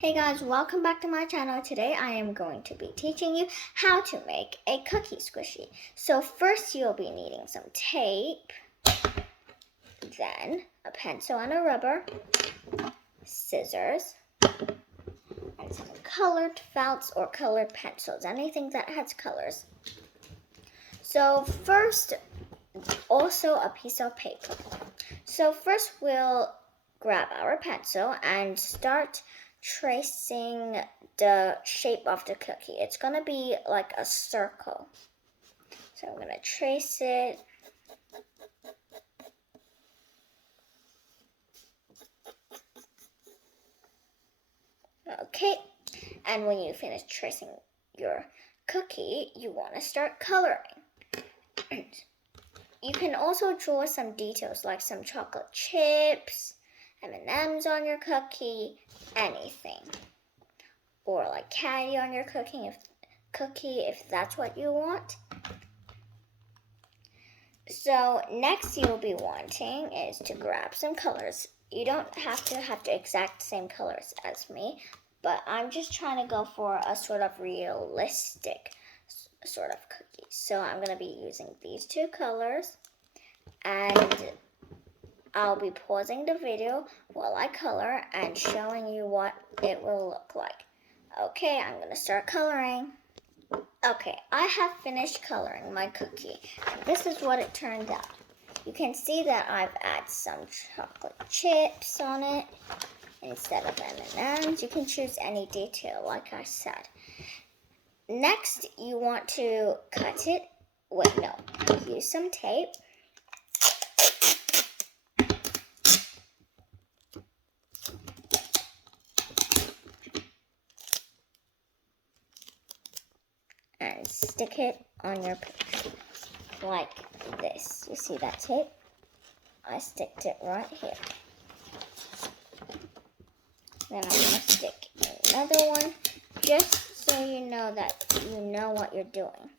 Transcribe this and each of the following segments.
Hey guys, welcome back to my channel. Today I am going to be teaching you how to make a cookie squishy. So first you'll be needing some tape, then a pencil and a rubber, scissors, and some colored felts or colored pencils, anything that has colors. So first, also a piece of paper. So first we'll grab our pencil and start tracing the shape of the cookie. It's gonna be like a circle. So I'm gonna trace it. Okay, and when you finish tracing your cookie, you want to start coloring. You can also draw some details like some chocolate chips, M&Ms on your cookie, anything. Or like candy on your cookie if that's what you want. So next you'll be wanting is to grab some colors. You don't have to have the exact same colors as me, but I'm just trying to go for a sort of realistic sort of cookie. So I'm going to be using these two colors, and I'll be pausing the video while I color and showing you what it will look like. Okay, I'm going to start coloring. Okay, I have finished coloring my cookie. This is what it turned out. You can see that I've added some chocolate chips on it instead of M&Ms. You can choose any detail, like I said. Next, you want to cut it. Use some tape. And stick it on your paper like this. You see that tape? I sticked it right here. Then I'm going to stick another one just so you know that you know what you're doing.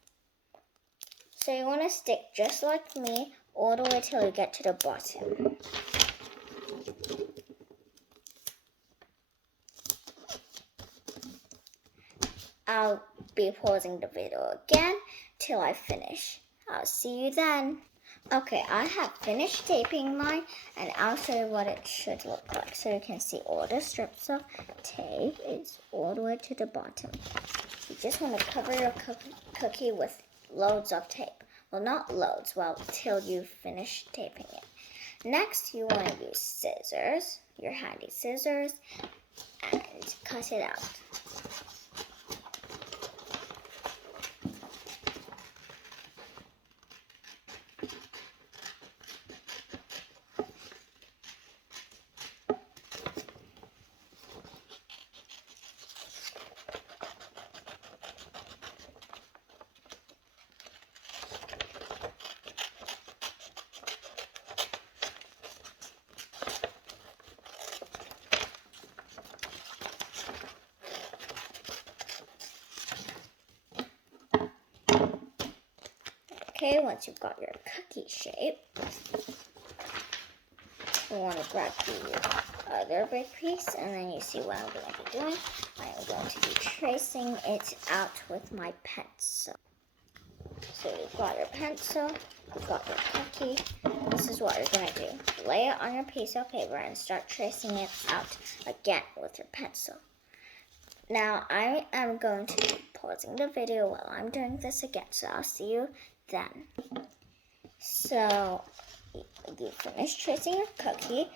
So you want to stick just like me all the way till you get to the bottom. I'll be pausing the video again till I finish. I'll see you then. Okay, I have finished taping mine, and I'll show you what it should look like. So you can see all the strips of tape is all the way to the bottom. You just want to cover your cookie with loads of tape. Well, not loads, till you finish taping it. Next, you want to use scissors, your handy scissors, and cut it out. Okay, once you've got your cookie shape, you want to grab the other big piece, and then you see what I'm going to be doing. I am going to be tracing it out with my pencil. So you've got your pencil, you've got your cookie. This is what you're going to do. Lay it on your piece of paper and start tracing it out again with your pencil. Now I am going to be pausing the video while I'm doing this again, so I'll see you then. So you finish tracing your cookie,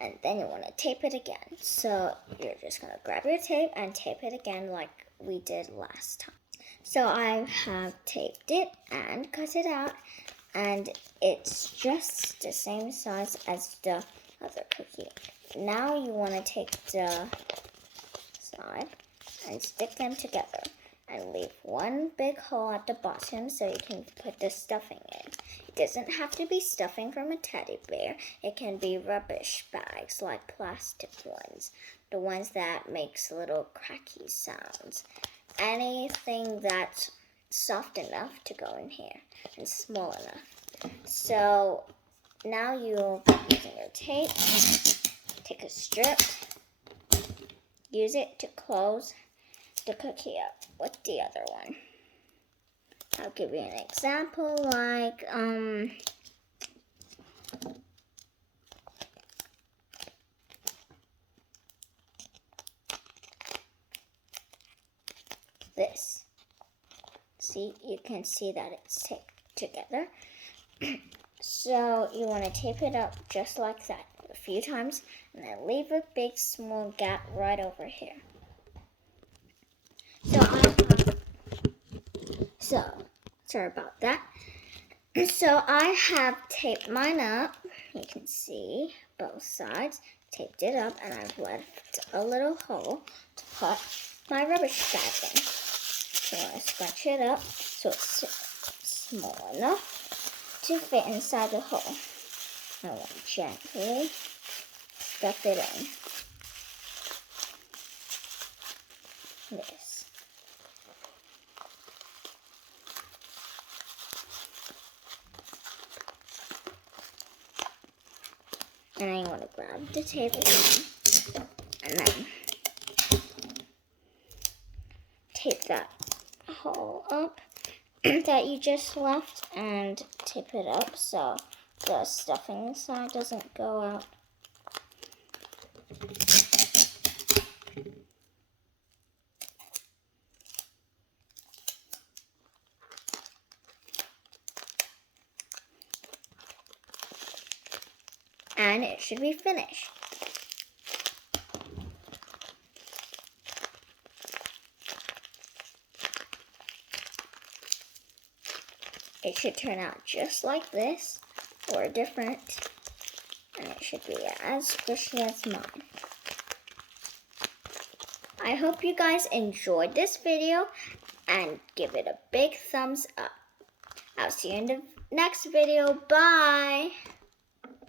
and then you want to tape it again. So you're just going to grab your tape and tape it again like we did last time. So I have taped it and cut it out, and it's just the same size as the other cookie. Now you want to take the side and stick them together and leave one big hole at the bottom so you can put the stuffing in. It doesn't have to be stuffing from a teddy bear. It can be rubbish bags like plastic ones, the ones that makes little cracky sounds. Anything that's soft enough to go in here and small enough. So now you'll be using your tape. Take a strip use it to close the cookie up with the other one. I'll give you an example, like this. See, you can see that it's taped together. So you want to tape it up just like that a few times, and then leave a big small gap right over here. Sorry about that. So I have taped mine up. You can see both sides. Taped it up, and I've left a little hole to put my rubbish bag in. So I want to scrunch it up so it's small enough to fit inside the hole. I want to gently stuff it in. This. And then you want to grab the tape again, and then tape that hole up that you just left, and tape it up so the stuffing inside doesn't go out. And it should be finished. It should turn out just like this, or different, and it should be as squishy as mine. I hope you guys enjoyed this video, and give it a big thumbs up. I'll see you in the next video. Bye!